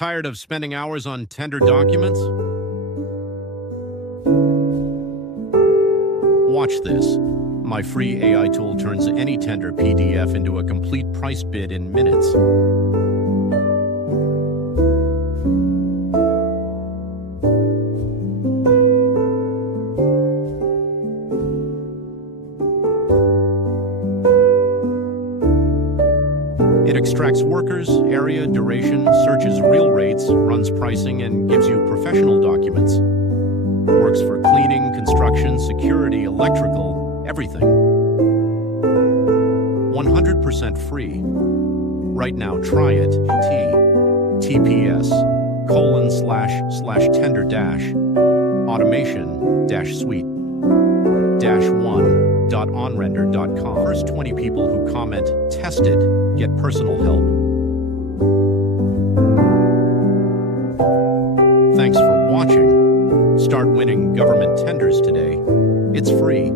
Tired of spending hours on tender documents? Watch this. My free AI tool turns any tender PDF into a complete price bid in minutes. It extracts workers, area, duration, searches real rates, runs pricing, and gives you professional documents. Works for cleaning, construction, security, electrical, everything. 100% free. Right now, try it. TPS://tender-automation-suite-1.onrender.com. First 20 people who comment "tested" get personal help. Thanks for watching. Start winning government tenders today. It's free.